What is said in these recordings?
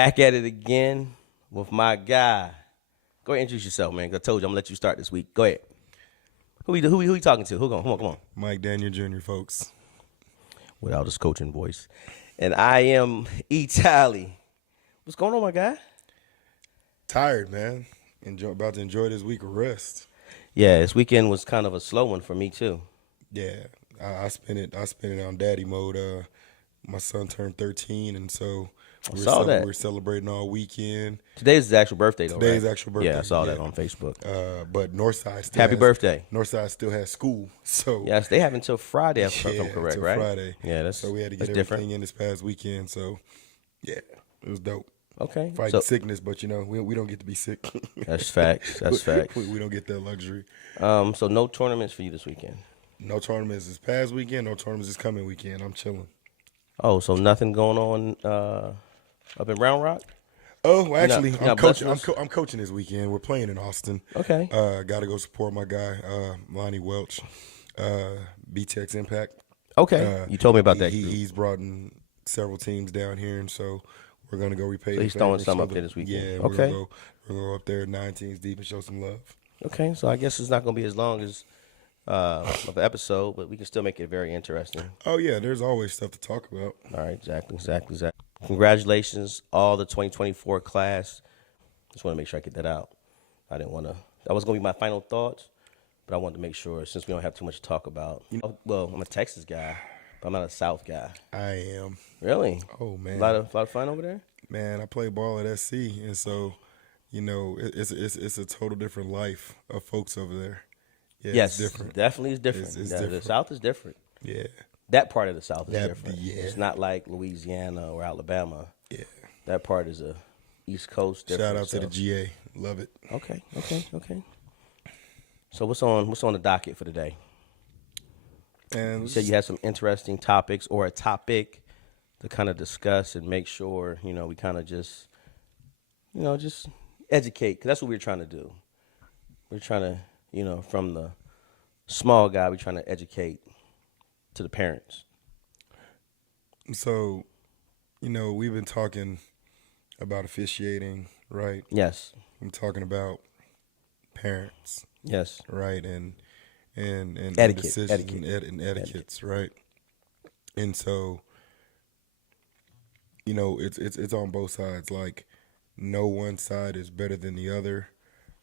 back at it again with my guy. Go ahead and introduce yourself, man. I told you I'm going to let you start this week. Go ahead. Who you talking to? Come on. Mike Daniel Jr., folks. Without his coaching voice. And I am Talley. What's going on, my guy? Tired, man. About to enjoy this week of rest. Yeah, this weekend was kind of a slow one for me, too. Yeah, I spent it on daddy mode. My son turned 13, and so we're celebrating all weekend. Today's his actual birthday, though, Today's right? actual birthday. Yeah, I saw that on Facebook. But Northside still Happy birthday. Northside still has school, so yes, they have until Friday, if I'm correct, until right? Friday. Yeah, so we had to get everything in this past weekend. So yeah, it was dope. Okay, fighting sickness, but we don't get to be sick. That's facts. We don't get that luxury. So no tournaments for you this weekend. No tournaments this past weekend. No tournaments this coming weekend. I'm chilling. Oh, so nothing going on up in Round Rock? Oh, well, actually, I'm coaching. I'm coaching this weekend. We're playing in Austin. Okay. Got to go support my guy, Lonnie Welch, BTX Impact. Okay. You told me about that. He's brought in several teams down here, and so we're gonna go repay. So he's throwing some up there this weekend. Yeah. Okay. We're gonna go up there 9 teams deep and show some love. Okay. So I guess it's not gonna be as long as of the episode, but we can still make it very interesting. Oh yeah, there's always stuff to talk about. All right. Exactly. Congratulations, all the 2024 class. Just want to make sure I get that out. That was going to be my final thoughts, but I wanted to make sure since we don't have too much to talk about. Well, I'm a Texas guy, but I'm not a South guy. I am. Really? Oh, man. A lot of fun over there? Man, I play ball at SC, and so, it's a total different life of folks over there. Yeah, yes, it's different. Definitely is different. It's different. The South is different. Yeah. That part of the South is different. Yeah. It's not like Louisiana or Alabama. Yeah. That part is a East Coast different. Shout out to the GA. Love it. Okay. So what's on the docket for today? And you said you had some interesting topics or a topic to kind of discuss and make sure, we kind of just educate, because that's what we're trying to do. We're trying to, from the small guy, we're trying to educate to the parents. So, we've been talking about officiating, right? Yes. I'm talking about parents. Yes. Right, and etiquette, decisions and etiquettes, right? And so, it's on both sides. Like, no one side is better than the other,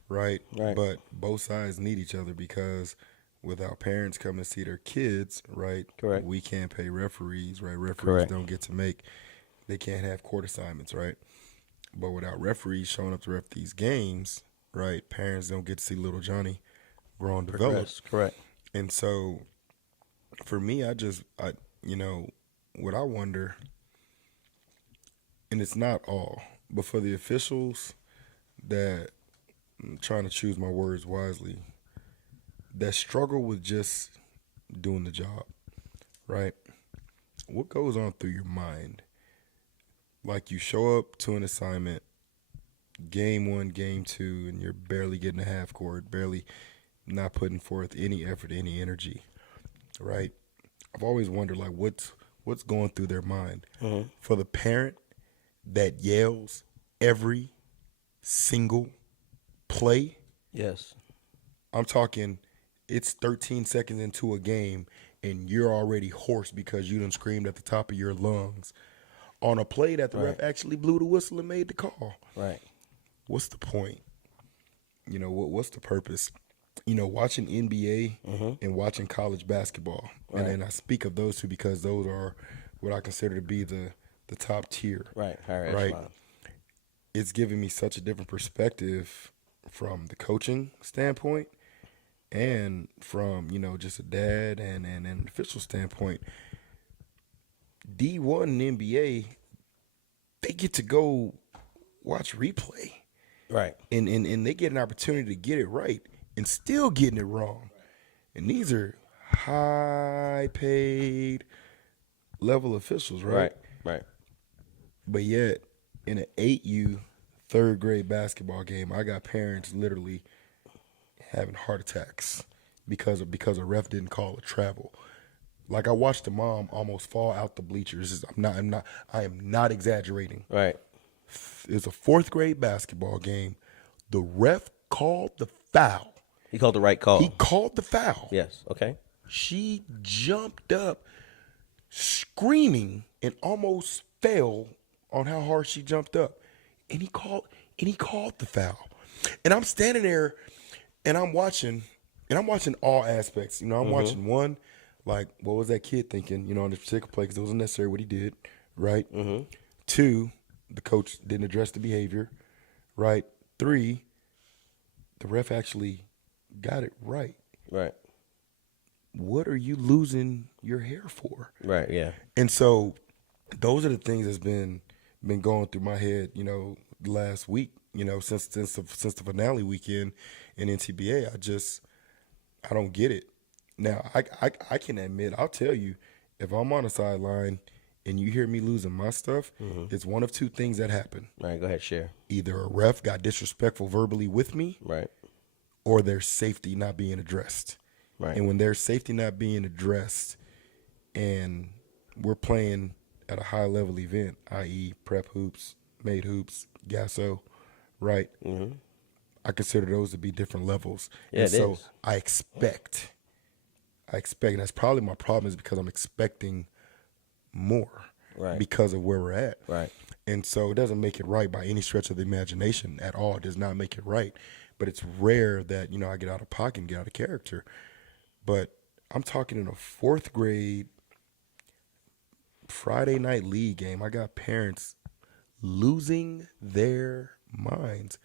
right? Right. But both sides need each other, because without parents coming to see their kids, right? Correct. We can't pay referees, right? Referees Correct. don't get to they can't have court assignments, right? But without referees showing up to ref these games, right, parents don't get to see little Johnny grow and develop. Correct. And so, for me, what I wonder, and it's not all, but for the officials that, I'm trying to choose my words wisely, that struggle with just doing the job, right? What goes on through your mind? Like, you show up to an assignment, game 1, game 2, and you're barely getting a half court, barely not putting forth any effort, any energy, right? I've always wondered, like, what's going through their mind. Mm-hmm. For the parent that yells every single play. Yes. I'm talking, it's 13 seconds into a game, and you're already hoarse because you done screamed at the top of your lungs on a play that the ref actually blew the whistle and made the call. Right. What's the point? What's the purpose? Watching NBA and watching college basketball. Right. And I speak of those two because those are what I consider to be the top tier. Right. Right. It's giving me such a different perspective from the coaching standpoint and from, just a dad and an official standpoint. D1 and NBA, they get to go watch replay. Right. And they get an opportunity to get it right and still getting it wrong. And these are high-paid level officials, right? Right. But yet, in an 8U third grade basketball game, I got parents literally having heart attacks because a ref didn't call a travel. Like, I watched the mom almost fall out the bleachers. I am not exaggerating. Right. It was a fourth grade basketball game. The ref called the foul. He called the right call. He called the foul. Yes. Okay. She jumped up screaming and almost fell on how hard she jumped up. And he called the foul. And I'm standing there and I'm watching all aspects. You know, I'm watching one, like, what was that kid thinking, you know, on this particular play, because it wasn't necessarily what he did, right? Two, the coach didn't address the behavior, right? Three, the ref actually got it right. Right. What are you losing your hair for? Right, yeah. And so those are the things that's been going through my head, you know, last week, you know, since the finale weekend in NTBA. I don't get it. Now, I can admit, I'll tell you, if I'm on the sideline and you hear me losing my stuff, it's one of two things that happen. Right, go ahead, share. Either a ref got disrespectful verbally with me, Right. or there's safety not being addressed. Right. And when there's safety not being addressed and we're playing at a high-level event, i.e. prep hoops, made hoops, gasso, right? I consider those to be different levels. Yeah, and it so is. I expect, and that's probably my problem, is because I'm expecting more Right. because of where we're at. Right. And so it doesn't make it right by any stretch of the imagination at all. It does not make it right. But it's rare that, you know, I get out of pocket and get out of character. But I'm talking in a fourth grade Friday night league game. I got parents losing their minds,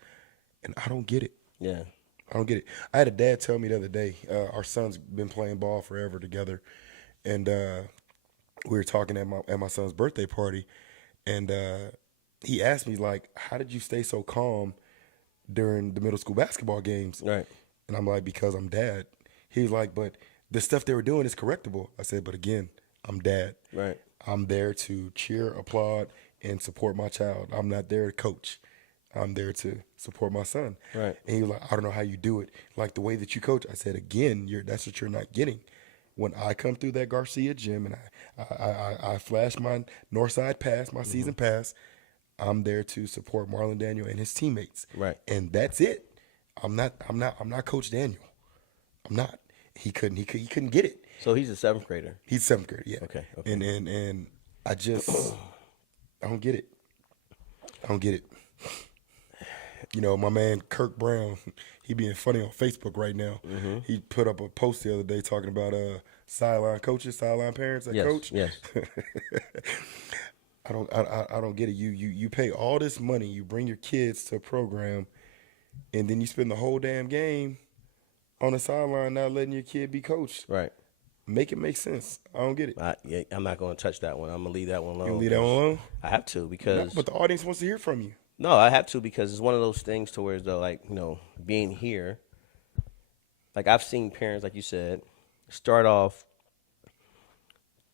and I don't get it. Yeah. I don't get it. I had a dad tell me the other day, our son's been playing ball forever together, and we were talking at my son's birthday party, and he asked me, like, how did you stay so calm during the middle school basketball games? Right. And I'm like, because I'm dad. He was like, but the stuff they were doing is correctable. I said, but again, I'm dad. Right. I'm there to cheer, applaud, and support my child. I'm not there to coach. I'm there to support my son. Right. And he was like, I don't know how you do it. Like the way that you coach. I said, again, that's what you're not getting. When I come through that Garcia gym and I flash my Northside pass, my season pass, I'm there to support Marlon Daniel and his teammates. Right. And that's it. I'm not Coach Daniel. I'm not. He couldn't get it. So he's a seventh grader. He's seventh grade, yeah. Okay. And I just I don't get it. I don't get it. You know, my man Kirk Brown, he being funny on Facebook right now. He put up a post the other day talking about sideline coaches, sideline parents that coach. Yes. I don't get it. You pay all this money, you bring your kids to a program, and then you spend the whole damn game on the sideline not letting your kid be coached. Right. Make it make sense. I don't get it. I'm not going to touch that one. I'm going to leave that one alone. You leave that one alone? I have to because. No, but the audience wants to hear from you. No, I have to because it's one of those things to where, though, like, you know, being here, like I've seen parents, like you said, start off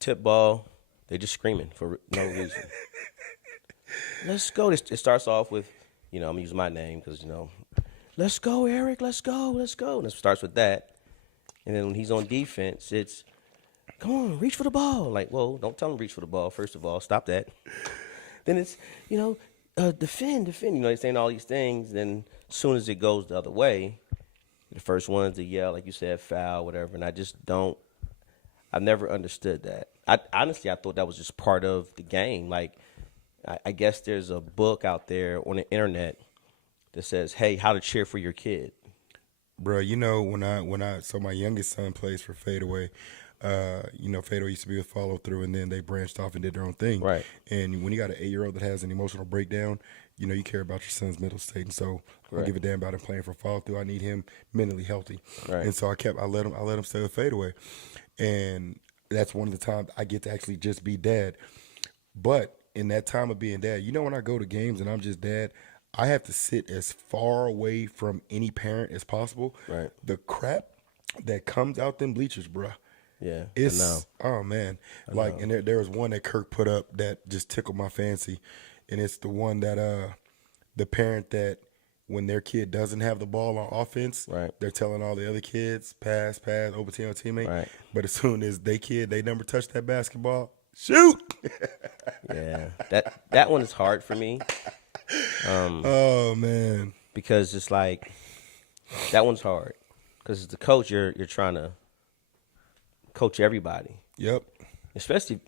tip ball, they're just screaming for no reason. Let's go. It starts off with, you know, I'm going to use my name because, you know, let's go, Eric, let's go. And it starts with that. And then when he's on defense, it's, come on, reach for the ball. Like, well, don't tell him reach for the ball, first of all. Stop that. Then it's, you know, defend. You know, they're saying all these things. Then as soon as it goes the other way, the first ones to yell, like you said, foul, whatever. And I just I've never understood that. Honestly, I thought that was just part of the game. Like, I guess there's a book out there on the internet that says, hey, how to cheer for your kid. Bro, you know, so my youngest son plays for Fadeaway. You know, Fadeaway used to be with Follow Through, and then they branched off and did their own thing. Right. And when you got an 8-year-old that has an emotional breakdown, you know, you care about your son's mental state. And so I don't give a damn about him playing for Follow Through. I need him mentally healthy. Right. And so I let him stay with Fadeaway. And that's one of the times I get to actually just be dad. But in that time of being dad, you know, when I go to games and I'm just dad, I have to sit as far away from any parent as possible. Right. The crap that comes out them bleachers, bruh. Yeah, It's, I know. oh, man. Like, and there was one that Kirk put up that just tickled my fancy. And it's the one that the parent that when their kid doesn't have the ball on offense, Right. they're telling all the other kids, pass, over to your teammate. Right. But as soon as they never touch that basketball, shoot. Yeah, that one is hard for me Oh man. Because it's like that one's hard. Because as the coach, you're trying to coach everybody, Yep. especially.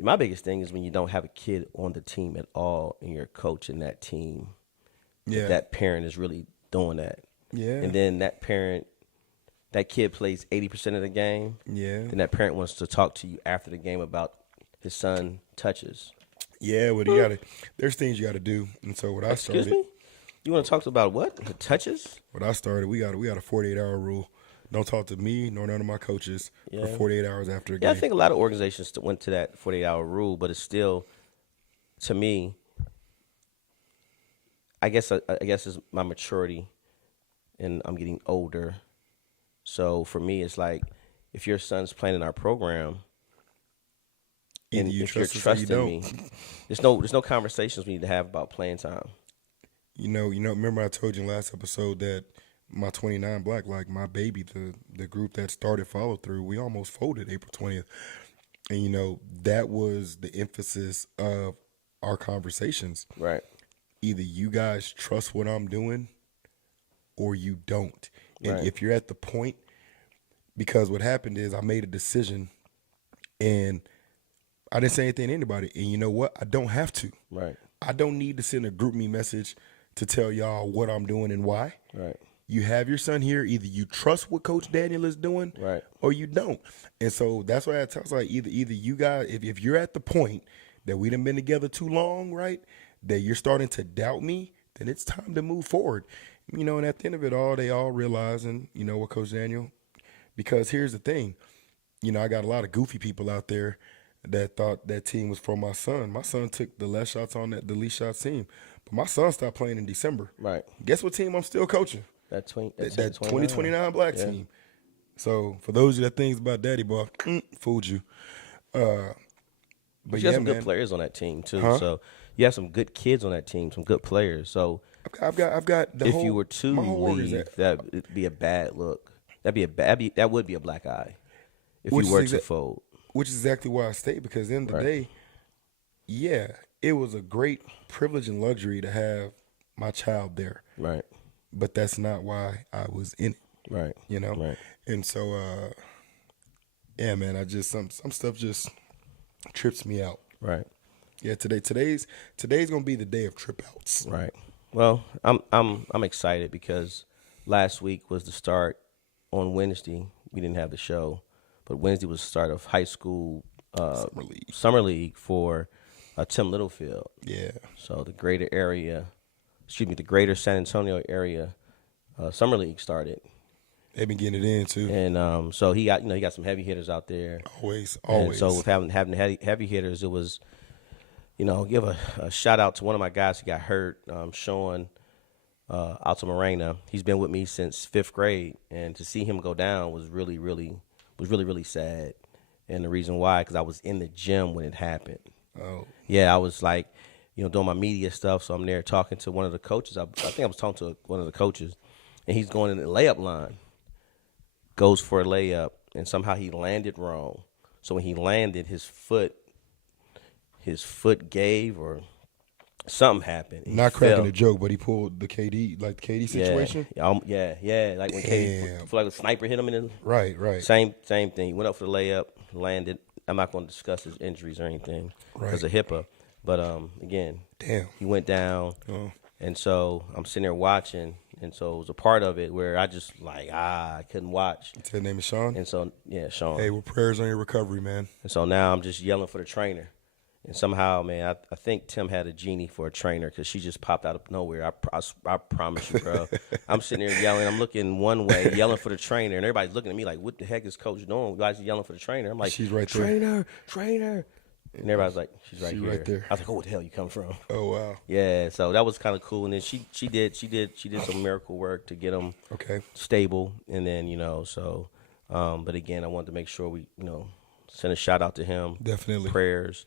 My biggest thing is when you don't have a kid on the team at all, and you're coaching that team. Yeah. That parent is really doing that, Yeah. and then that kid plays 80% of the game. Yeah. Then that parent wants to talk to you after the game about his son touches. Yeah. Well, there's things you got to do, and so what I Excuse started. me? You want to talk about what? The touches? What I started, we got a 48-hour rule. Don't talk to me nor none of my coaches for Yeah. 48 hours after a Yeah, I game. think a lot of organizations went to that 48-hour rule, but it's still, to me, I guess it's my maturity, and I'm getting older. So for me, it's like if your son's playing in our program, Either and you if you're trust us or you trusting don't. me, there's no conversations we need to have about playing time. You know. Remember I told you in last episode that my 29 Black, like my baby, the group that started follow through, we almost folded April 20th, and that was the emphasis of our conversations. Right. Either you guys trust what I'm doing, or you don't. And Right. if you're at the point, because what happened is I made a decision, and I didn't say anything to anybody. And you know what? I don't have to. Right. I don't need to send a group me message to tell y'all what I'm doing and why. Right. You have your son here. Either you trust what Coach Daniel is doing, Right. or you don't. And so that's why I was like, either you guys, if you're at the point that we done been together too long, right, that you're starting to doubt me, then it's time to move forward. And at the end of it all, they all realizing, what Coach Daniel, because here's the thing, I got a lot of goofy people out there that thought that team was for my son. My son took the least shots on the least shots team, but my son stopped playing in December. Right. Guess what team I'm still coaching? That 2029 Black Yeah. team. So for those of you that thinks about Daddy Boy, fooled you. But But you yeah, have some man, good players on that team too. Huh? So you have some good kids on that team, some good players. So I've got the if whole. you were to my whole leave, organization. that would be a bad look. That would be a black eye if Which you is were to exact- fold. Which is exactly why I stayed, because at the end of the Right. day, yeah, it was a great privilege and luxury to have my child there. Right. But that's not why I was in it, Right. Right. And so, yeah, man, I just some stuff just trips me out. Right. Yeah, today's gonna be the day of trip outs. Right. Well, I'm excited because last week was the start. On Wednesday, we didn't have the show, but Wednesday was the start of high school summer league for Tim Littlefield. Yeah, So the greater San Antonio area summer league started, they've been getting it in too. and so he got some heavy hitters out there. Always. And so with having heavy hitters, it was, give a shout out to one of my guys who got hurt, Sean Altamorena. He's been with me since 5th grade, and to see him go down was really, really sad. And the reason why, because I was in the gym when it happened. Oh, Yeah, I was like, doing my media stuff, so I'm there talking to one of the coaches. I think I was talking to one of the coaches, and he's going in the layup line, goes for a layup, and somehow he landed wrong. So when he landed, his foot gave or something happened. He not cracking fell. the joke, but he pulled the KD situation. Yeah. Like when KD, Damn. feel like a sniper hit him in the Right. same thing. He went up for the layup, landed. I'm not going to discuss his injuries or anything because of HIPAA. But again, Damn. he went down, Oh. and so I'm sitting there watching, and so it was a part of it where I just I couldn't watch, His name is Sean. and so Sean, Hey, well, prayers on your recovery, man. and so now I'm just yelling for the trainer. And somehow, man, I think Tim had a genie for a trainer because she just popped out of nowhere. I promise you, bro. I'm sitting there yelling. I'm looking one way, yelling for the trainer. And everybody's looking at me like, what the heck is Coach doing? Why is he yelling for the trainer? I'm like, She's right there. Trainer. And everybody's like, she's right She's here. right there. I was like, oh, where the hell you come from? Oh, wow. Yeah, so that was kind of cool. And then she did some miracle work to get him Okay. stable. And then, but again, I wanted to make sure we, send a shout out to him. Definitely. Prayers.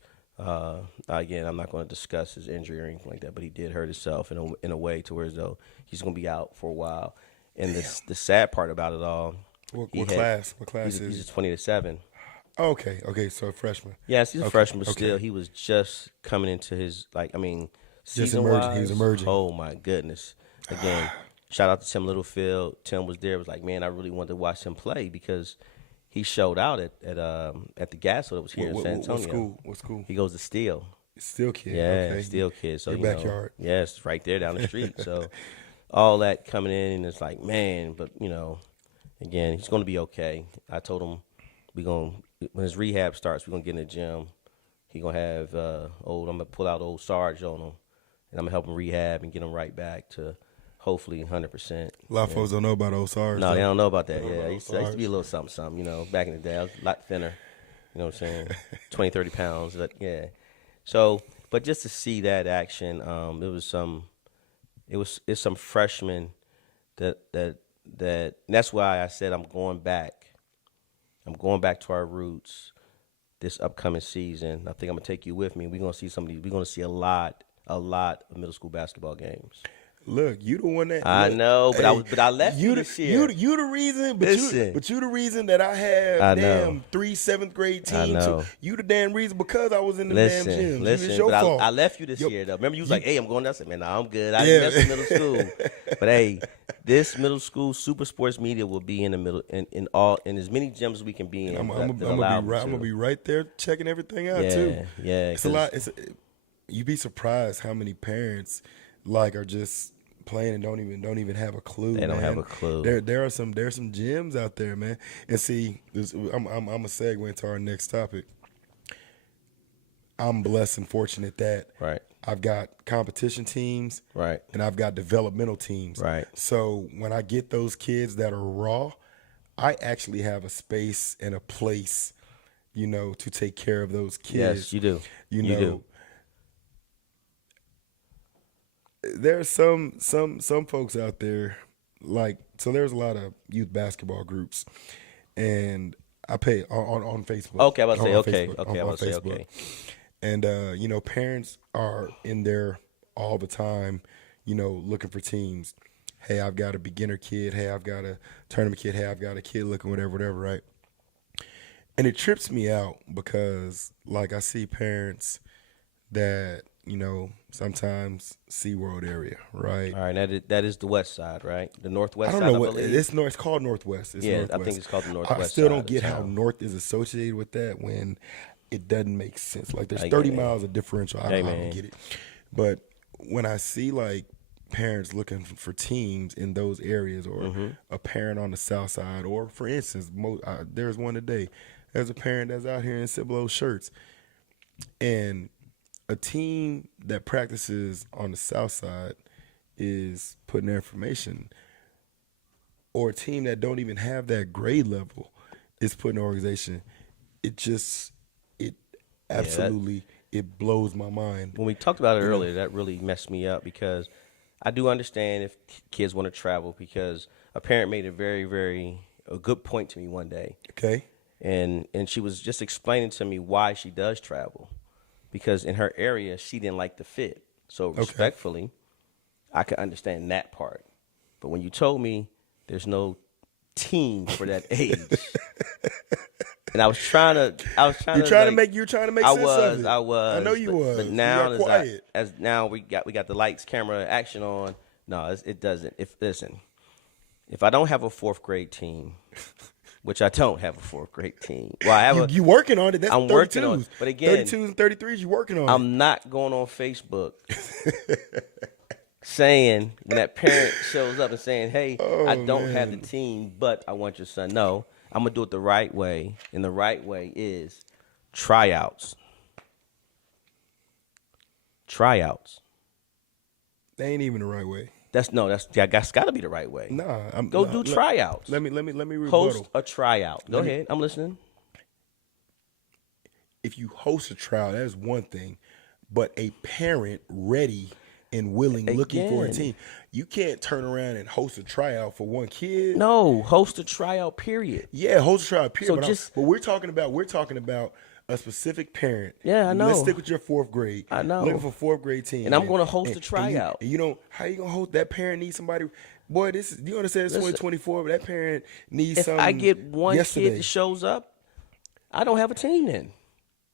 Again, I'm not going to discuss his injury or anything like that, but he did hurt himself in a way to where as though he's going to be out for a while. And the sad part about it all, What class? What class he's is? a 20-7. Okay. So a freshman. Yes, he's a freshman, but okay. still, he was just coming into his Just emerging. He was emerging. Oh my goodness! Again, shout out to Tim Littlefield. Tim was there. Was like, man, I really wanted to watch him play because he showed out at the Gasso that was here in San Antonio. What school? He goes to Steel. Steel kid. Yeah, Okay. Steel kid. So Your you know, backyard. yes, right there down the street. So all that coming in, and it's like, man, but you know, again, he's going to be okay. I told him when his rehab starts, we're gonna get in the gym. He gonna have I'm gonna pull out old Sarge on him, and I'm gonna help him rehab and get him right back to hopefully 100%. A lot of folks don't know about Allstars. No, they don't know about that. Yeah, I used Allstars. to be a little something, you know, back in the day. I was a lot thinner, you know what I'm saying, 20, 30 pounds. But yeah. So, but just to see that action, it's some freshmen that that's why I said I'm going back to our roots this upcoming season. I think I'm gonna take you with me. We're gonna see a lot of middle school basketball games. Look, you the one that I know, but I left you this year. You the reason, but you the reason that I have 3 7th grade teams. I know. You the damn reason because I was in the damn gym. It's your but fault. I left you this year though. Remember you was like, hey, I'm going. I said, man, I'm good. I didn't mess with middle school. But hey, this middle school super sports media will be in the middle in as many gyms as we can be in. I'm gonna be right there checking everything out too. Yeah, it's a lot. You'd be surprised how many parents are just playing and don't even have a clue. They don't man. have a clue. There are some gyms out there, man. And see, I'm a segue into our next topic. I'm blessed and fortunate that I've got competition teams, and I've got developmental teams. So when I get those kids that are raw, I actually have a space and a place, to take care of those kids. Yes, you do. You do. There's some folks out there so there's a lot of youth basketball groups, and I pay on Facebook. Okay, I was about to say Facebook, okay. I was about to say okay. And parents are in there all the time, looking for teams. Hey, I've got a beginner kid. Hey, I've got a tournament kid. Hey, I've got a kid looking whatever, right? And it trips me out because I see parents that sometimes SeaWorld area, right? All right, that is the west side, right? The northwest side, I don't know I believe. It's called Northwest. Northwest. I think it's called the Northwest. I still don't get how North is associated with that when it doesn't make sense. There's 30 miles of differential. I don't get it. But when I see parents looking for teams in those areas, or a parent on the south side, or for instance, there's one today. There's a parent that's out here in Cibolo shirts, and a team that practices on the south side is putting their information, or a team that don't even have that grade level is putting an organization. It absolutely blows my mind. When we talked about it earlier, that really messed me up because I do understand if kids want to travel, because a parent made a very, very good point to me one day. Okay. And she was just explaining to me why she does travel. Because in her area, she didn't like the fit. So respectfully, I could understand that part. But when you told me there's no team for that age, and you're trying to make sense of it. I was. I know you was. But now, you got quiet. as now we got the lights, camera, action on. No, it doesn't. If I don't have a 4th grade team. Which I don't have a 4th grade team. Well, I have you working on it. That's I'm 32s. working on it. But again, 32s and 33s, you working on it. I'm not going on Facebook saying, when that parent shows up and saying, hey, I don't have the team, but I want your son. No, I'm going to do it the right way. And the right way is tryouts. Tryouts. That ain't even the right way. That's got to be the right way. Nah, do tryouts. Let me rebuttal. Host a tryout. Go ahead. I'm listening. If you host a tryout, that is one thing, but a parent ready and willing, looking for a team, you can't turn around and host a tryout for one kid. No, host a tryout. Period. Yeah, host a tryout. Period. So but we're talking about a specific parent. Yeah, I know. Let's stick with your 4th grade. I know. Looking for 4th grade team. And I'm going to host a tryout. How you going to host? That parent needs somebody. Boy, you understand it's 2024, but that parent needs something. If I get one yesterday. kid that shows up, I don't have a team then.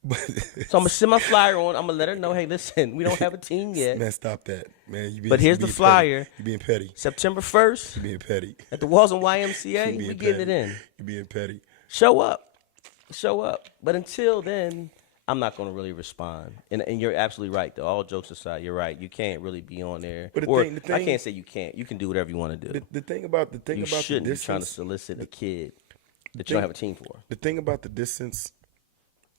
So I'm gonna send my flyer on. I'm gonna let her know, hey, listen, we don't have a team yet, Man, stop that, man. but here's the flyer. You being petty. September 1st You being petty. at the Walls and You YMCA, we being getting it petty. in. You being petty. Show up, show up. But until then, I'm not gonna really respond. And you're absolutely right, though. All jokes aside, you're right. You can't really be on there. But The thing, I can't say you can't. You can do whatever you want to do. The thing about You the shouldn't be distance, trying to solicit a kid that you don't have a team for. the thing about the distance,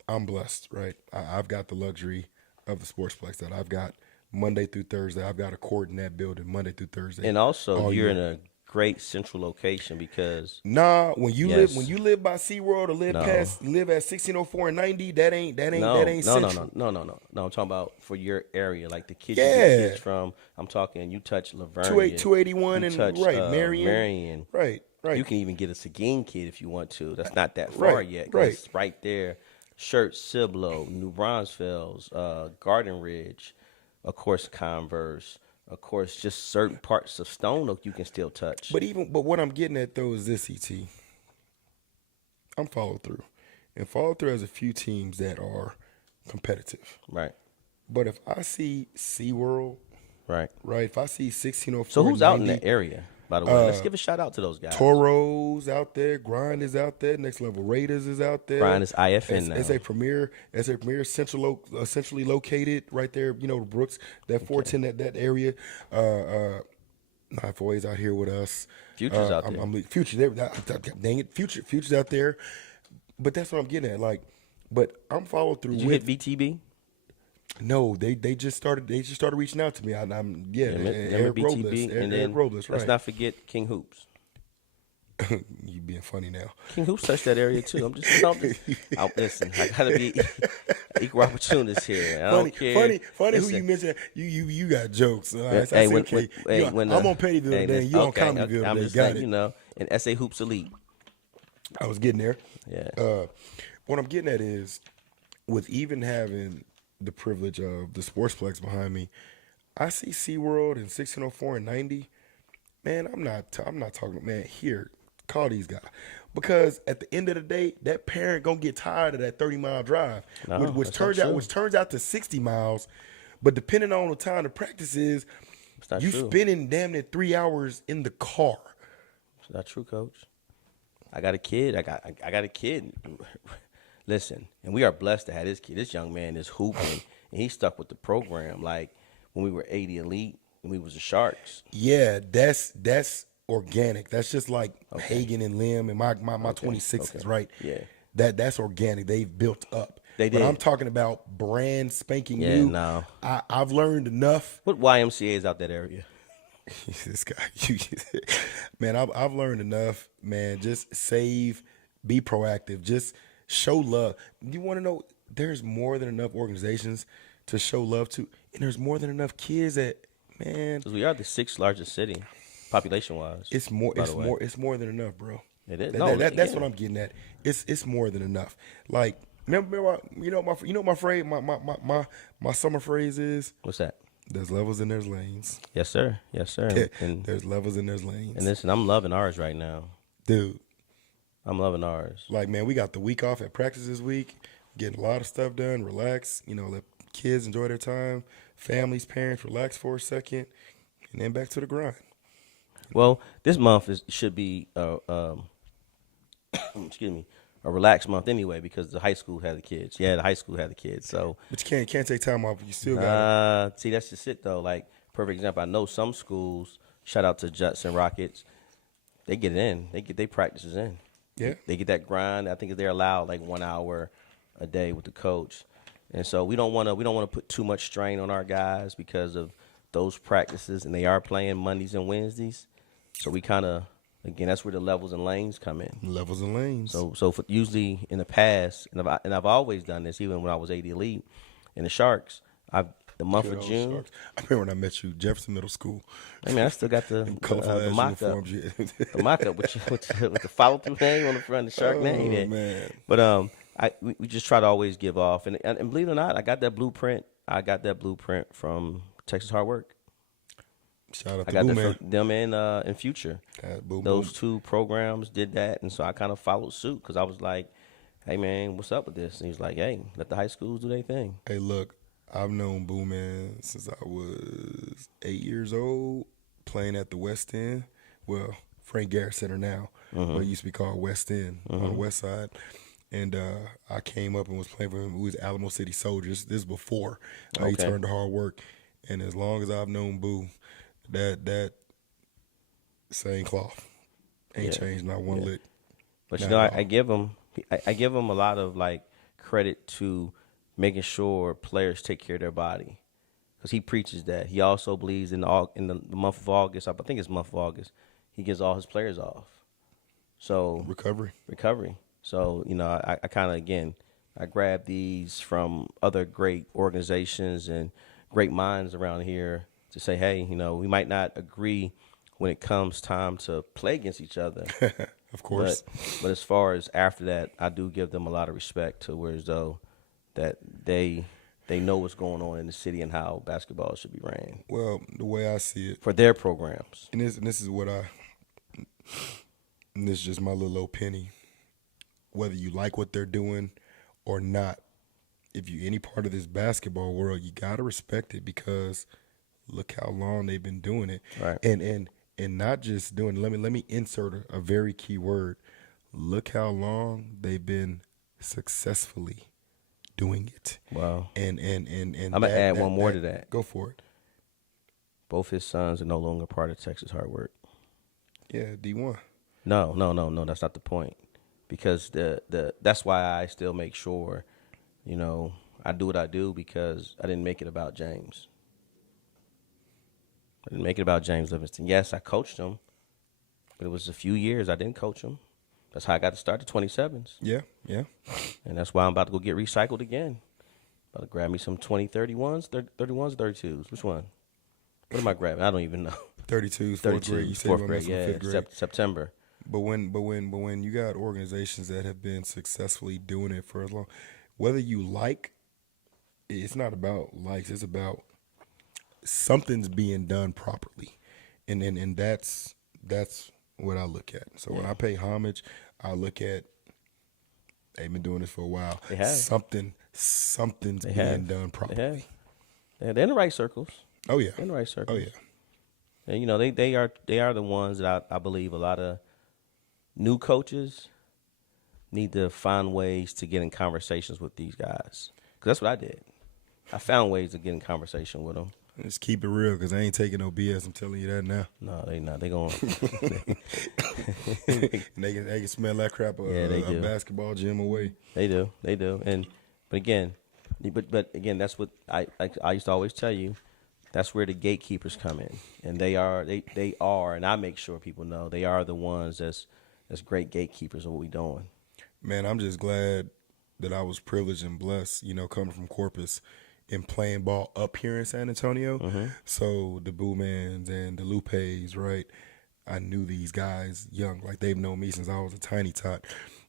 I'm blessed, right? I've got the luxury of the Sportsplex that I've got Monday through Thursday. I've got a court in that building Monday through Thursday. And also, all you're year. in a great central location because Nah, Yes. when you live by SeaWorld or live No. live at 1604 and 90, that ain't no, central. no. I'm talking about for your area, like the kids Yeah. you get kids from. I'm talking. You touch Laverne, 281 and touch, Marion. Marion. Right. You can even get a Seguin kid if you want to. That's not that far Right, yet. right. It's right there. Shirt, Cibolo, New Braunfels, Garden Ridge, of course, Converse. Of course, just certain parts of Stone Oak you can still touch. But what I'm getting at though is this, I'm follow through. And follow through has a few teams that are competitive. Right, But if I see SeaWorld, right. right, if I see 1604, So who's out in 90, that area, by the way? Let's give a shout out to those guys. Toros out there, Grind is out there, Next Level Raiders is out there. Brian is IFN now. It's a premier centrally located right there, Brooks, that 410, that area. Knife Always out here with us. Future's out there. Future, dang it, Future's out there. But that's what I'm getting at. But I'm followed through Did you with. hit VTB? No, they just started reaching out to me. Remember Eric Robles, and then Eric Robles, right? let's not forget King Hoops. You being funny now. King Hoops touched that area too. Listen, I gotta be equal opportunist here. I don't care. Funny Listen, who you mentioned. You got jokes. All right, so hey, I when, said, when, hey, I'm when, on Pettyville today, and you on Comedyville I'm today. just Got saying, it. and SA Hoops Elite. I was getting there. Yeah. What I'm getting at is, with even having the privilege of the Sportsplex behind me, I see SeaWorld in 1604 and 90. Man, I'm not talking. Man, here, call these guys. Because at the end of the day, that parent gonna get tired of that 30-mile drive, No, which that's not turns out to 60 miles. But depending on the time the practice is, It's not you true. spending damn near 3 hours in the car. It's not true, Coach. I got a kid. I got a kid. Listen, and we are blessed to have this kid. This young man is hooping, and he stuck with the program. Like when we were 80 Elite, and we was the Sharks. Yeah, that's organic. That's just like Hagen and Lim and my 26s, right? Yeah. That's organic. They've built up. They But did. I'm talking about brand spanking Yeah, new. no. I've learned enough. What YMCA is out that area? This guy, man, I've learned enough, man. Just save, be proactive, just show love. You want to know? There's more than enough organizations to show love to, and there's more than enough kids that, man. Because we are the 6th largest city, population-wise. It's more. by It's the way. more. It's more than enough, bro. It is. That's Yeah. what I'm getting at. It's more than enough. Like, remember, my phrase, my summer phrase is, What's that? there's levels and there's lanes. Yes, sir. Yes, sir. And There's levels and there's lanes. and listen, I'm loving ours right now. Dude, I'm loving ours. like, man, we got the week off at practice this week, getting a lot of stuff done, relax, let kids enjoy their time, families, parents, relax for a second, and then back to the grind. Well, this month should be excuse me, a relaxed month anyway because the high school had the kids. Yeah, the high school had the kids. So But you can't take time off. You still got see, that's just it though. Like perfect example. I know some schools. Shout out to Judson Rockets. They get it in. They get their practices in. Yeah. They get that grind. I think they're allowed like 1 hour a day with the coach, and so we don't want to put too much strain on our guys because of those practices, and they are playing Mondays and Wednesdays. So we kind of, again, that's where the levels and lanes come in. levels and lanes. So usually in the past, and I've always done this, even when I was 80 Elite in the Sharks, the month Good of old June. Sharks. I remember when I met you, Jefferson Middle School. I mean, I still got the Colorful mock up, uniforms. Yeah. the mock up with the follow through name on the front, the Shark name. Yeah. Man. But we just try to always give off, and believe it or not, I got that blueprint. From Texas Hard Work. Shout out I to got Boo that Man. from them in Future. Boom, Those boom. two programs did that, and so I kind of followed suit because I was like, hey, man, what's up with this? And he was like, hey, let the high schools do their thing. Hey, look, I've known Boo Man since I was 8 years old, playing at the West End. Well, Frank Garrett Center now, but it used to be called West End on the West Side. And I came up and was playing for him. We was Alamo City Soldiers. This is before he Okay. turned to hard work. And as long as I've known Boo, that same cloth ain't Yeah. changed not one lick. But Not you know, at all. I give him a lot of like credit to making sure players take care of their body, because he preaches that. He also believes in the month of August. I think it's month of August. He gives all his players off. So Recovery. So you know, I kind of again, I grab these from other great organizations and great minds around here to say, hey, you know, we might not agree when it comes time to play against each other. Of course. But as far as after that, I do give them a lot of respect to where as though that they know what's going on in the city and how basketball should be ran Well, the way I see it, for their programs. and this is and this is just my little old penny. Whether you like what they're doing or not, if you any part of this basketball world, you gotta respect it, because look how long they've been doing it. Right. And not just doing it. Let me insert a very key word. Look how long they've been successfully doing it. Wow. And I'm gonna add one more to that. Go for it. Both his sons are no longer part of Texas Hard Work. Yeah, D1. No. That's not the point. Because that's why I still make sure, you know, I do what I do, because I didn't make it about James. I didn't make it about James Livingston. Yes, I coached him, but it was a few years I didn't coach him. That's how I got to start the 27s. Yeah. And that's why I'm about to go get recycled again. About to grab me some 31s, 31s, 32s. Which one? What am I grabbing? I don't even know. 32s, fourth 32, grade. You said fourth you grade, from yeah, fifth grade. September. But when you got organizations that have been successfully doing it for as long, whether you like, it's not about likes. It's about something's being done properly, and that's what I look at. So when I pay homage, I look at they've been doing this for a while. They have. Something's They being have. done properly. They have. They're in the right circles. Oh yeah. They're in the right circles. Oh yeah. And you know, they are the ones that I believe a lot of new coaches need to find ways to get in conversations with these guys. Because that's what I did. I found ways to get in conversation with them. Just keep it real, because I ain't taking no BS. I'm telling you that now. No, they not. They going. And they can smell that crap They a do. basketball gym away. They do. And but again, that's what I used to always tell you. That's where the gatekeepers come in, and they are, and I make sure people know they are the ones that's great gatekeepers of what we doing. Man, I'm just glad that I was privileged and blessed, coming from Corpus and playing ball up here in San Antonio. So the Boomans and the Lupes, right? I knew these guys young, like they've known me since I was a tiny tot.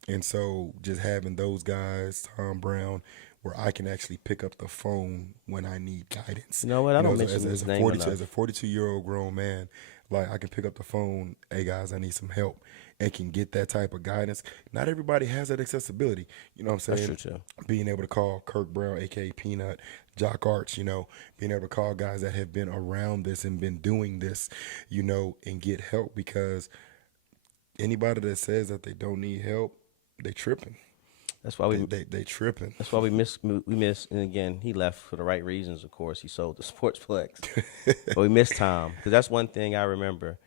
And so just having those guys, Tom Brown, where I can actually pick up the phone when I need guidance. You know what? I don't mention as his a name 42 enough. as a 42-year-old grown man, like I can pick up the phone, hey guys, I need some help, and can get that type of guidance. Not everybody has that accessibility. You know what I'm saying? That's true, too. Being able to call Kirk Brown, aka Peanut, Jock Arch, being able to call guys that have been around this and been doing this, and get help, because anybody that says that they don't need help, they tripping. That's why They tripping. That's why we miss. And again, he left for the right reasons. Of course, he sold the Sportsplex, but we miss Tom, because that's one thing I remember.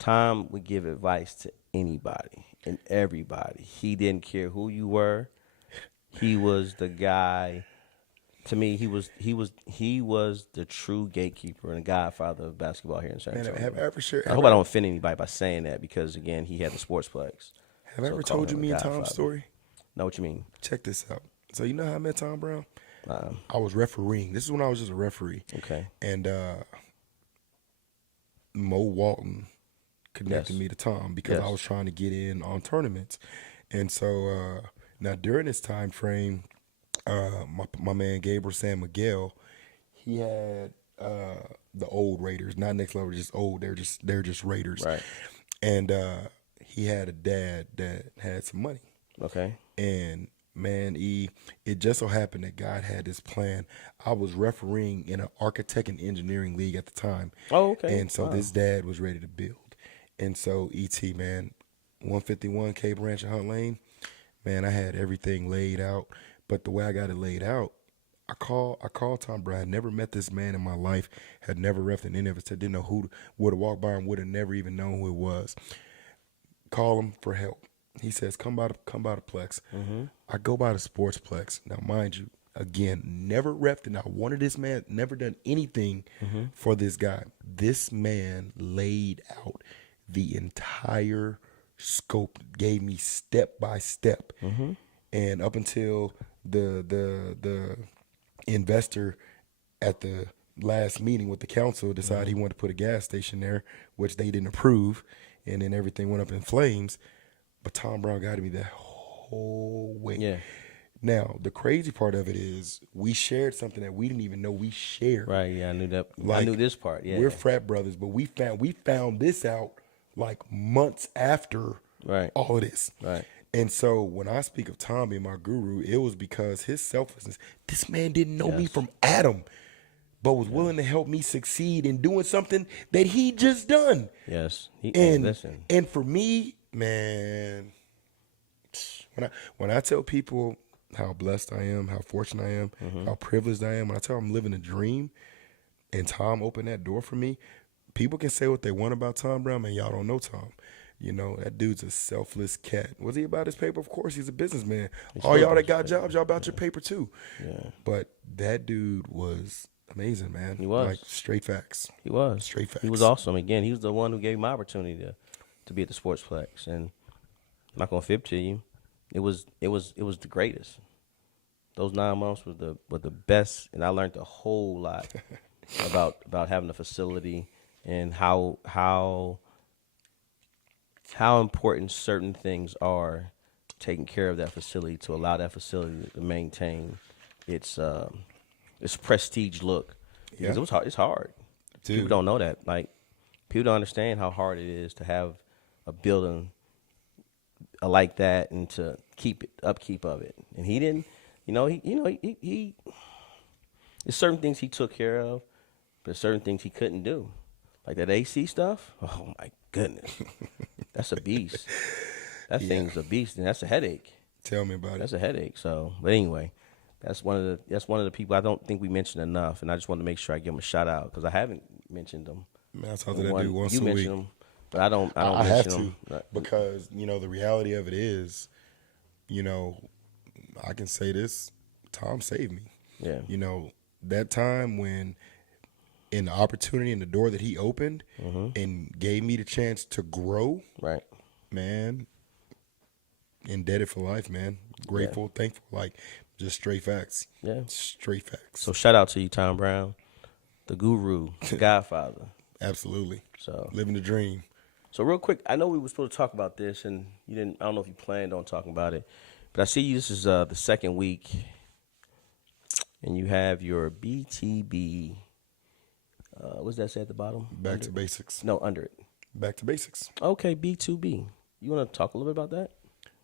Tom would give advice to anybody and everybody. He didn't care who you were. He was the guy. To me, he was the true gatekeeper and the godfather of basketball here in San Man, Antonio. have I ever shared? I hope I don't offend anybody by saying that, because again, he had the Sportsplex. Have I ever told you me and Tom's story? Know what you mean? Check this out. So you know how I met Tom Brown? I was refereeing. This is when I was just a referee. Okay. And Mo Walton connected me to Tom, because I was trying to get in on tournaments. And so now during this time frame, my man Gabriel San Miguel, he had the old Raiders, not next level, just old. They're just Raiders. Right. And he had a dad that had some money. Okay. And man, it just so happened that God had this plan. I was refereeing in an architect and engineering league at the time. Oh, okay. And so Wow. this dad was ready to build. And so man, 151 K Branch and Hunt Lane, man, I had everything laid out. But the way I got it laid out, I called Tom Brown. I never met this man in my life. Had never reffed in any of it. Didn't know who would have walked by him. Would have never even known who it was. Call him for help. He says, come by the Plex. I go by the Sportsplex. Now, mind you, again, never repped and I wanted this man, never done anything for this guy. This man laid out the entire scope, gave me step by step. And up until the investor at the last meeting with the council decided he wanted to put a gas station there, which they didn't approve, and then everything went up in flames. But Tom Brown guided me that whole way. Yeah. Now, the crazy part of it is we shared something that we didn't even know we shared. Right. Yeah, I knew that. I Like, knew this part. Yeah. We're frat brothers, but we found this out like months after Right. all of this. Right. And so when I speak of Tom being my guru, it was because his selflessness. This man didn't know me from Adam, but was willing to help me succeed in doing something that he just done. Yes. And for me, man, when I tell people how blessed I am, how fortunate I am, how privileged I am, when I tell them I'm living a dream, and Tom opened that door for me, people can say what they want about Tom Brown, man. Y'all don't know Tom. You know, that dude's a selfless cat. Was he about his paper? Of course, he's a businessman. All y'all that got jobs, y'all about your paper too. Yeah. But that dude was amazing, man. He was. Like, straight facts. He was. Straight facts. He was awesome. Again, he was the one who gave me my opportunity to be at the Sportsplex. And I'm not gonna fib to you. It was the greatest. Those 9 months were the best, and I learned a whole lot about having a facility and how important certain things are, taking care of that facility to allow that facility to maintain its prestige look. Because it was hard. It's hard. Dude. People don't know that. Like, people don't understand how hard it is to have a building like that and to upkeep of it. And he didn't. He there's certain things he took care of, but certain things he couldn't do. Like that AC stuff. Oh my goodness. That's a beast. That thing's a beast, and that's a headache. Tell me about it. That's a headache. So, but anyway, that's one of the people I don't think we mentioned enough, and I just want to make sure I give him a shout out because I haven't mentioned him. Man, I talk to that dude once you a week. mention him, but I don't I have mention him to because the reality of it is, I can say this: Tom saved me. Yeah. That time when, in the opportunity and the door that he opened and gave me the chance to grow, right, man, indebted for life, man. Grateful, thankful, like just straight facts. Yeah. Straight facts. So shout out to you, Tom Brown, the guru, the Godfather. Absolutely. So living the dream. So real quick, I know we were supposed to talk about this, and you didn't. I don't know if you planned on talking about it, but I see this is the second week, and you have your BTB. What's that say at the bottom? Back to basics. No, under it. Back to basics. Okay, B2B. You want to talk a little bit about that?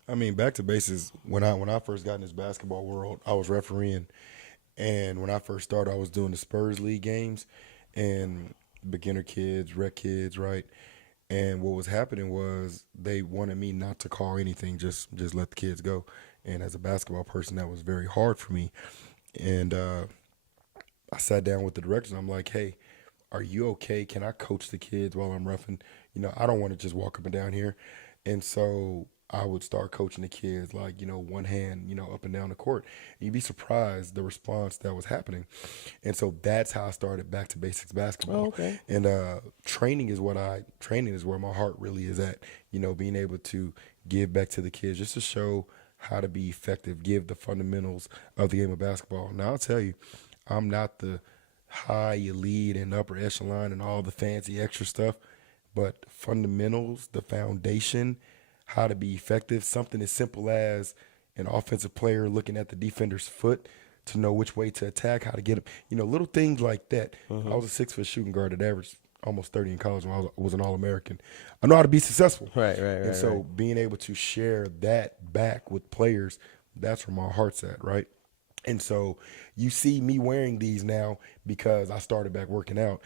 I mean, back to basics. When I first got in this basketball world, I was refereeing, and when I first started, I was doing the Spurs League games, and beginner kids, rec kids, right? And what was happening was they wanted me not to call anything, just let the kids go. And as a basketball person, that was very hard for me. And I sat down with the directors. I'm like, hey, are you okay? Can I coach the kids while I'm roughing? I don't want to just walk up and down here. And so I would start coaching the kids, like, one hand, up and down the court. And you'd be surprised the response that was happening. And so that's how I started Back to Basics basketball. Oh, okay. And training is where my heart really is at, being able to give back to the kids just to show how to be effective, give the fundamentals of the game of basketball. Now, I'll tell you, I'm not the high elite and upper echelon and all the fancy extra stuff, but fundamentals, the foundation, how to be effective, something as simple as an offensive player looking at the defender's foot to know which way to attack, how to get him, little things like that. I was a 6-foot shooting guard that averaged almost 30 in college when I was an All-American. I know how to be successful. Right. And so being able to share that back with players, that's where my heart's at, right? And so you see me wearing these now because I started back working out,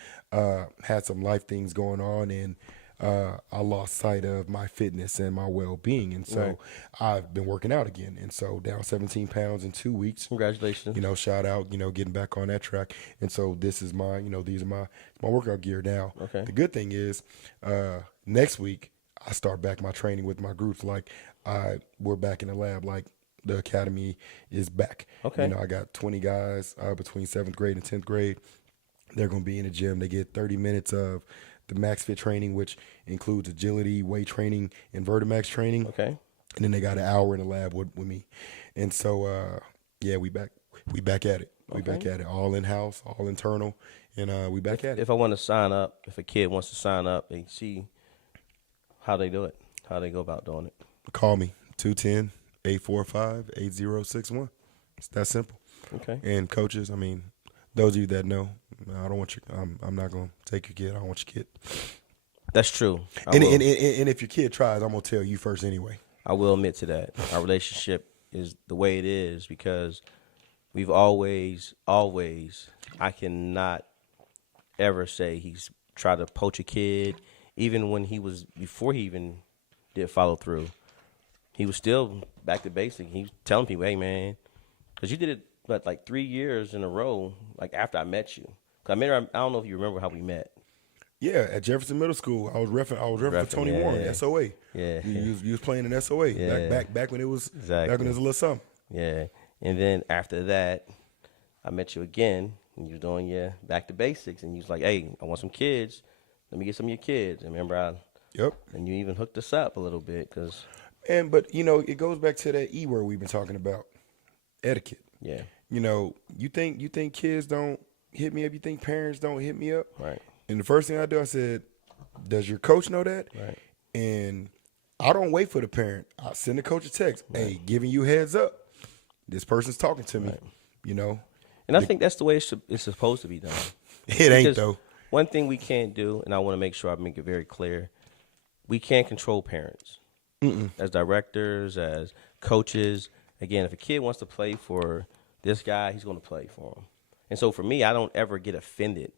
had some life things going on, and I lost sight of my fitness and my well-being. And so I've been working out again. And so down 17 pounds in 2 weeks. Congratulations. Shout out, getting back on that track. And so this is my, these are my workout gear now. Okay. The good thing is next week I start back my training with my groups. Like we're back in the lab. Like the academy is back. Okay. I got 20 guys between 7th grade and 10th grade. They're going to be in the gym. They get 30 minutes of the Max Fit training, which includes agility, weight training, and Vertimax training. Okay. And then they got an hour in the lab with me. And so, we back at it. We back at it. All in-house, all internal, and we back at it. If I want to sign up, if a kid wants to sign up, they see how they do it, how they go about doing it. Call me, 210-845-8061. It's that simple. Okay. And coaches, those of you that know, I don't want I'm not going to take your kid. I don't want your kid. That's true. And if your kid tries, I'm going to tell you first anyway. I will admit to that. Our relationship is the way it is because we've always, I cannot ever say he's tried to poach a kid. Even when before he even did follow through, he was still back to basic. He was telling people, hey, man, because you did it, like 3 years in a row, like after I met you. Cause I don't know if you remember how we met. Yeah, at Jefferson Middle School, I was reffing for Tony Warren, SOA. Yeah, you was playing in SOA back when it was back when it was a little something. Yeah, and then after that, I met you again, and you was doing your back to basics, and you was like, "Hey, I want some kids. Let me get some of your kids." And remember, and you even hooked us up a little bit, cause. But it goes back to that E word we've been talking about, etiquette. Yeah. You think kids don't hit me up? You think parents don't hit me up? Right. And the first thing I do, I said, does your coach know that? Right. And I don't wait for the parent. I send the coach a text. Right. Hey, giving you heads up. This person's talking to me. Right. And I think that's the way it's supposed to be done. It ain't, though. One thing we can't do, and I want to make sure I make it very clear, we can't control parents. As directors, as coaches. Again, if a kid wants to play for this guy, he's going to play for him. And so for me, I don't ever get offended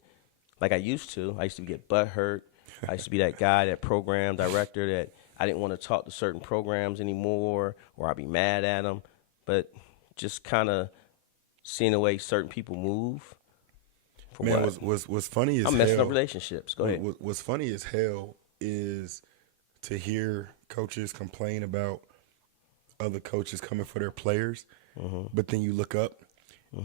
like I used to. I used to get butthurt. I used to be that guy, that program director that I didn't want to talk to certain programs anymore, or I'd be mad at them. But just kind of seeing the way certain people move. What's funny as I'm messing up relationships. Go ahead. What's funny as hell is to hear coaches complain about other coaches coming for their players, but then you look up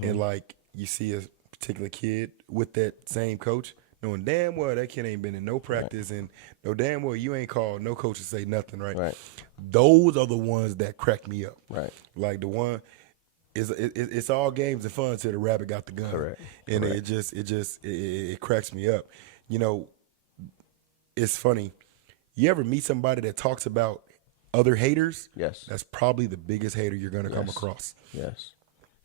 and you see a particular kid with that same coach, knowing damn well that kid ain't been in no practice, and know damn well you ain't called no coach to say nothing, right? Right. Those are the ones that crack me up. Right. Like the one it's all games and fun till the rabbit got the gun. Correct. And Correct. it cracks me up. It's funny. You ever meet somebody that talks about other haters? Yes. That's probably the biggest hater you're going to come across. Yes.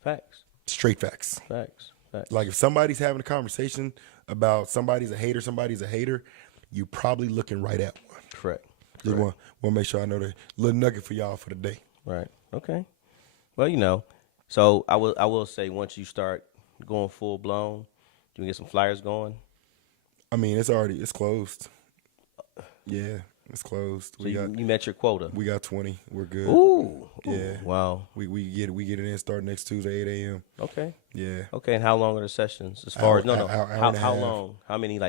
Facts. Straight facts. Facts. Like if somebody's having a conversation about somebody's a hater, you probably looking right at one. Correct. Just want to make sure I know the little nugget for y'all for the day. Right. Okay. Well, so I will say once you start going full blown, do we get some flyers going? It's closed. Yeah, it's closed. So you met your quota. We got 20. We're good. Ooh. Yeah. Wow. We get it in starting next Tuesday, 8 a.m. Okay. Yeah. Okay. And how long are the sessions? As far as how long? How many? In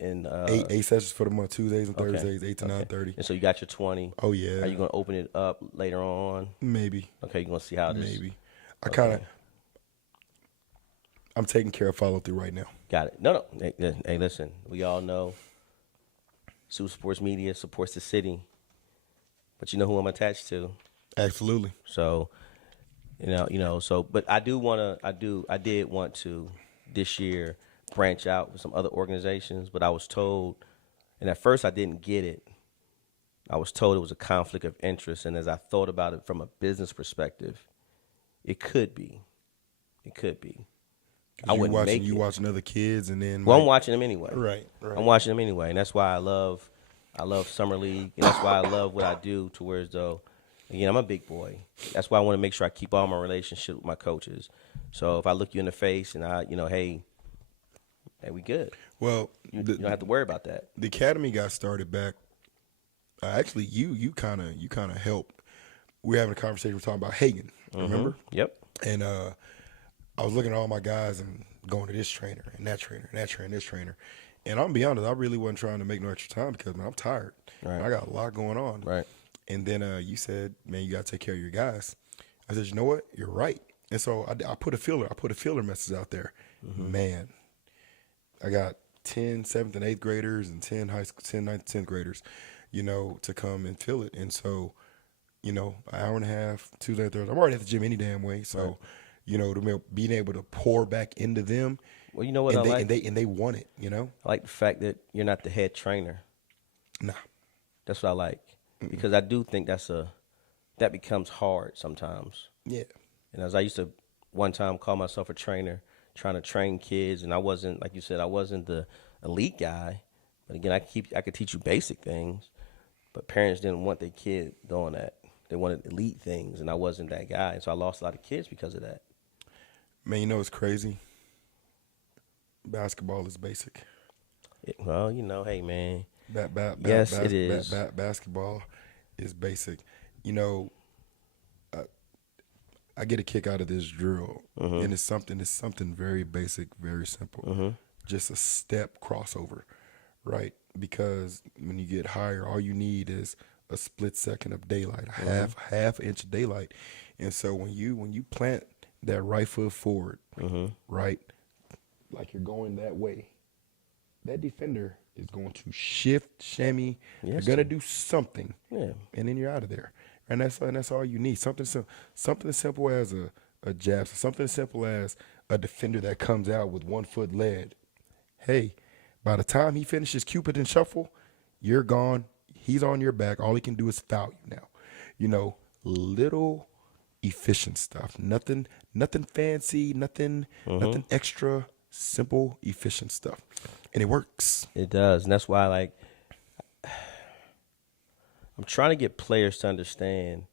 8 sessions for the month, Tuesdays and Thursdays, 8 to 9:30. And so you got your 20. Oh yeah. Are you gonna open it up later on? Maybe. Okay. You're gonna see how this. Maybe. I'm taking care of follow through right now. Got it. No. Hey, listen. We all know Super Sports Media supports the city, but you know who I'm attached to. Absolutely. So, but I did want to this year branch out with some other organizations, but I was told, and at first I didn't get it. I was told it was a conflict of interest, and as I thought about it from a business perspective, it could be. I You wouldn't watching make you it. watching other kids, and then Well, I'm like, watching them anyway. right. I'm watching them anyway, and that's why I love summer league, and that's why I love what I do. To where as though, again, I'm a big boy. That's why I want to make sure I keep all my relationship with my coaches. So if I look you in the face and hey, we good. Well, You don't have to worry about that. the academy got started back. Actually, you kind of helped. We were having a conversation. We're talking about Hagen. Remember? Yep. And I was looking at all my guys and going to this trainer and that trainer and that trainer and this trainer. And I'm gonna be honest, I really wasn't trying to make no extra time because, man, I'm tired. Right. I got a lot going on. Right. And then you said, man, you got to take care of your guys. I said, you know what? You're right. And so I put a filler message out there. Man, I got 10 7th and 8th graders and 10 high school, 10 9th, 10th graders, to come and fill it. And so, an hour and a half, Tuesday and Thursday. I'm already at the gym any damn way. So, being able to pour back into them. Well, you know what and I like? And they want it, I like the fact that you're not the head trainer. Nah. That's what I like. Because I do think that becomes hard sometimes. Yeah. And as I used to one time call myself a trainer, trying to train kids, and I wasn't, like you said, I wasn't the elite guy. But again, I could teach you basic things, but parents didn't want their kid doing that. They wanted elite things, and I wasn't that guy. And so I lost a lot of kids because of that. Man, it's crazy. Basketball is basic. Well, hey, man. Yes, it is. Basketball is basic. I get a kick out of this drill, and it's something very basic, very simple. Just a step crossover, right? Because when you get higher, all you need is a split second of daylight, half inch of daylight. And so when you plant that right foot forward, right, like you're going that way, that defender is going to shift, chamois. They're going to do something, and then you're out of there. And that's all you need. Something as simple as a jab, something as simple as a defender that comes out with 1 foot lead. Hey, by the time he finishes Cupid and shuffle, you're gone. He's on your back. All he can do is foul you now. Little efficient stuff. Nothing fancy, nothing extra. Simple, efficient stuff. And it works. It does. And that's why, I'm trying to get players to understand.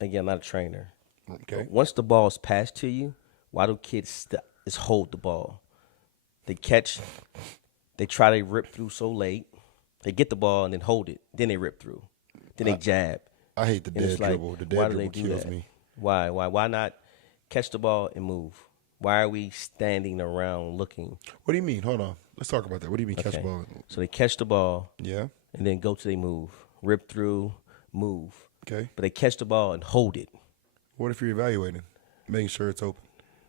Again, I'm not a trainer. Okay. But once the ball is passed to you, why do kids is hold the ball? They catch, they try to rip through so late. They get the ball and then hold it. Then they rip through. Then they jab. I hate the dead dribble. The dead dribble kills me. Why? Why not catch the ball and move? Why are we standing around looking? What do you mean? Hold on. Let's talk about that. What do you mean catch the ball? So they catch the ball. Yeah. And then go to they move. Rip through, move. Okay. But they catch the ball and hold it. What if you're evaluating, making sure it's open?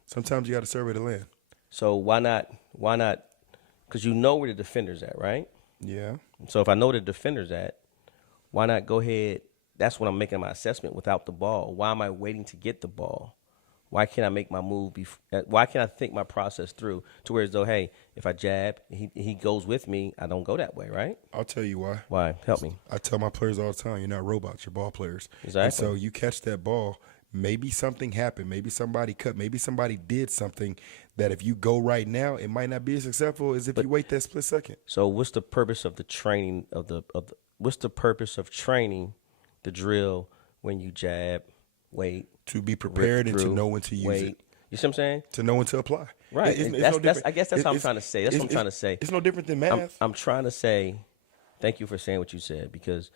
Sometimes you got to survey the land. So why not? Because you know where the defender's at, right? Yeah. So if I know where the defender's at, why not go ahead? That's when I'm making my assessment without the ball. Why am I waiting to get the ball? Why can't I make my move? Why can't I think my process through to where as though, hey, if I jab, he goes with me, I don't go that way, right? I'll tell you why. Why? Help me. I tell my players all the time, you're not robots, you're ball players. Exactly. And so you catch that ball, maybe something happened, maybe somebody cut, maybe somebody did something that if you go right now, it might not be as successful as if you wait that split second. So what's the purpose of the training what's the purpose of training the drill when you jab, wait, to be prepared and to know when to use it. You see what I'm saying? To know when to apply. Right. I guess that's what I'm trying to say. That's what I'm trying to say. It's no different than math. I'm trying to say, thank you for saying what you said, because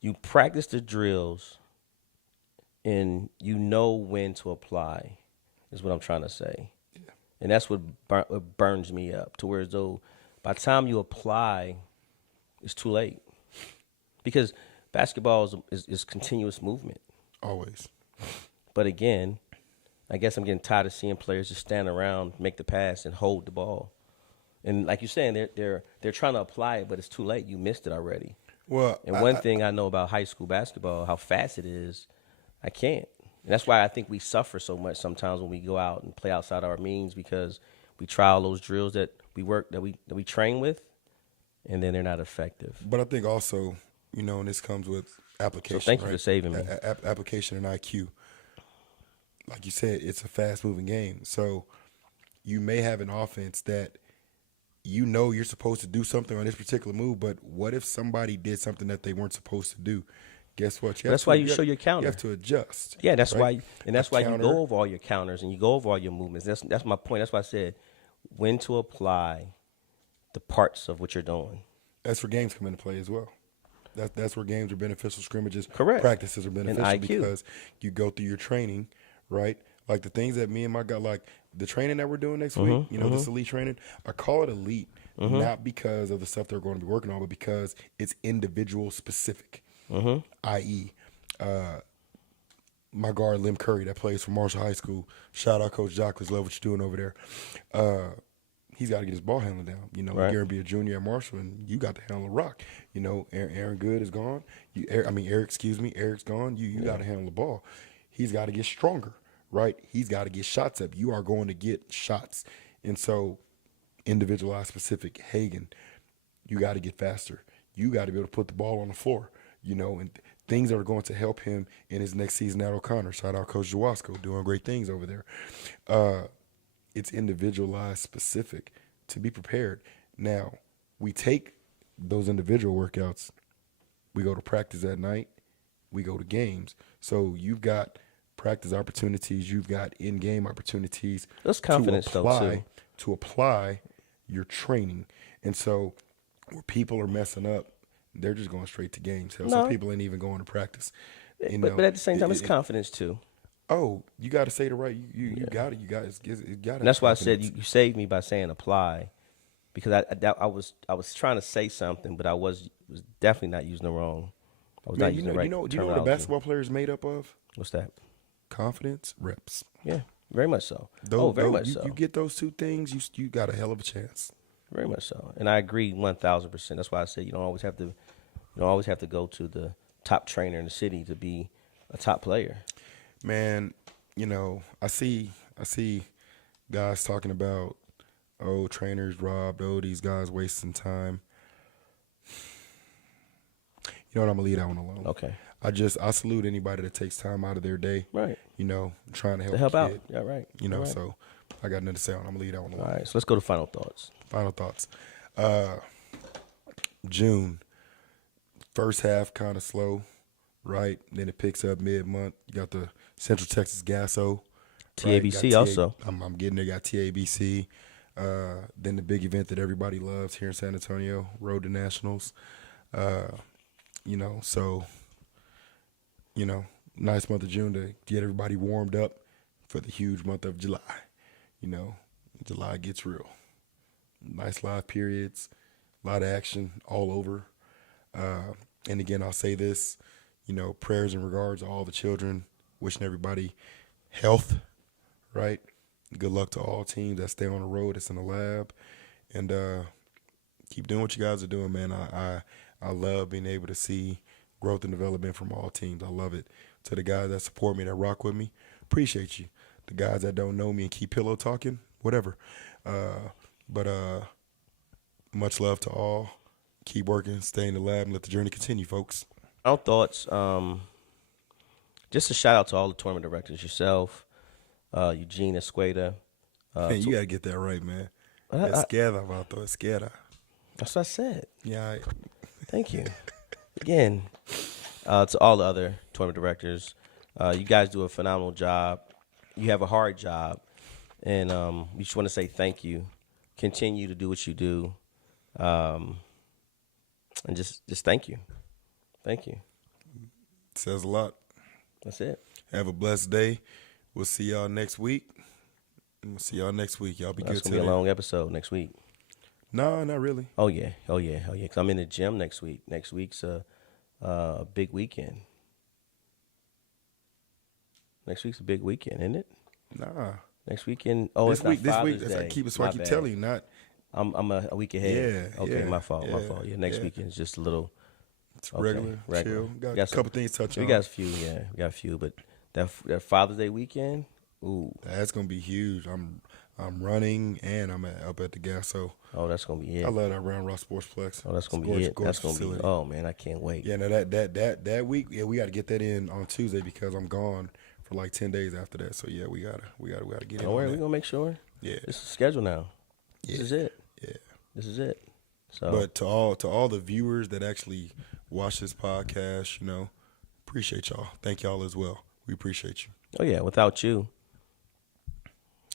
you practice the drills and you know when to apply, is what I'm trying to say. Yeah. And that's what burns me up, to where as though by the time you apply, it's too late. Because basketball is continuous movement. Always. But again, I guess I'm getting tired of seeing players just stand around, make the pass, and hold the ball. And like you're saying, they're trying to apply it, but it's too late. You missed it already. Well, and one thing I know about high school basketball, how fast it is, I can't. And that's why I think we suffer so much sometimes when we go out and play outside our means, because we try all those drills that we work that we train with, and then they're not effective. But I think also, and this comes with application. So thank you for saving me. Application and IQ. like you said, it's a fast moving game. So you may have an offense that you know you're supposed to do something on this particular move, but what if somebody did something that they weren't supposed to do? Guess what? That's why you show your counter. You have to adjust. Yeah, that's right? why, and that's why you go over all your counters and you go over all your movements. That's my point. That's why I said when to apply the parts of what you're doing. That's where games come into play as well. That's where games are beneficial. Scrimmages, Correct. practices are beneficial IQ. because you go through your training, right? Like the things that me and my guy, like the training that we're doing next week, this elite training, I call it elite, not because of the stuff they're going to be working on, but because it's individual specific, i.e., my guard, Lim Curry, that plays for Marshall High School. Shout out Coach Jacques. Love what you're doing over there. He's got to get his ball handling down. Right. Gary be a junior at Marshall, and you got to handle the rock. Aaron Good is gone. Eric's gone. You got to handle the ball. He's got to get stronger, right? He's got to get shots up. You are going to get shots. And so, individualized specific, Hagan, you got to get faster. You got to be able to put the ball on the floor, and things that are going to help him in his next season at O'Connor. Shout out Coach Jawasko, doing great things over there. It's individualized specific to be prepared. Now, we take those individual workouts, we go to practice at night, we go to games. So you've got practice opportunities, you've got in-game opportunities. That's confidence, to apply your training. And so where people are messing up, they're just going straight to games. Hell, some people ain't even going to practice. But at the same time, it's confidence too. Oh, you got to say the right. You got it. You got it. And that's why I said you saved me by saying apply, because I was trying to say something, but I was definitely not using the wrong. I was not using the right terminology. Do you know what a basketball player is made up of? What's that? Confidence, reps. Yeah, very much so. Very much so. You get those two things, you got a hell of a chance. Very much so, and I agree 1,000%. That's why I said you don't always have to go to the top trainer in the city to be a top player. Man, I see guys talking about, trainers robbed, these guys wasting time. You know what, I'm gonna leave that one alone. Okay. I salute anybody that takes time out of their day. Right. Trying to help To help out. kid. Yeah, right. Right. So I got nothing to say on it. I'm gonna leave that one alone. All right, so let's go to final thoughts. Final thoughts. June. First half kind of slow, right? Then it picks up mid-month. You got the Central Texas Gasso. TABC right? also. I'm getting there. Got TABC. Then the big event that everybody loves here in San Antonio, Road to Nationals. Nice month of June to get everybody warmed up for the huge month of July. July gets real. Nice live periods, a lot of action all over. And again, I'll say this, prayers and regards to all the children, wishing everybody health, right? Good luck to all teams that stay on the road, that's in the lab. And keep doing what you guys are doing, man. I love being able to see growth and development from all teams. I love it. To the guys that support me, that rock with me, appreciate you. The guys that don't know me and keep pillow talking, whatever. But much love to all. Keep working, stay in the lab, and let the journey continue, folks. Our thoughts, just a shout out to all the tournament directors, yourself, Eugene Esqueda. Man, you got to get that right, man. Esqueda, Vato, Esqueda. That's what I said. Yeah. Thank you. Again, to all the other tournament directors, you guys do a phenomenal job. You have a hard job, and we just want to say thank you. Continue to do what you do, and just thank you. Thank you. Says a lot. That's it. Have a blessed day. We'll see y'all next week. Y'all be good. It's gonna be a long episode next week. No, not really. Oh yeah. 'Cause I'm in the gym next week. Next week's a big weekend. Next week's a big weekend, isn't it? Nah. Next weekend. Oh, it's not Father's Day. I keep telling you, not. I'm a week ahead. Yeah. Okay, yeah, my fault. Yeah, next yeah. weekend is just a little. It's regular, chill. Got a couple things to touch on. We got a few, yeah. We got a few, but that Father's Day weekend, ooh. That's gonna be huge. I'm running and I'm up at the gas. So that's gonna be it. I love that Round Rock Sportsplex. Oh, that's gonna be it. That's gonna be. Oh man, I can't wait. Yeah, no, that week. Yeah, we got to get that in on Tuesday because I'm gone for like 10 days after that. So yeah, we gotta get in Don't worry, on we're that. gonna make sure. Yeah. This is scheduled now. Yeah. This is it. Yeah. This is it. So, But to all the viewers that actually watch this podcast, appreciate y'all. Thank y'all as well. We appreciate you. oh yeah, without you,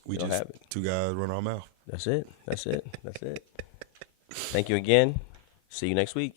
We don't just have it. two guys run our mouth. That's it. That's it. That's it. Thank you again. See you next week.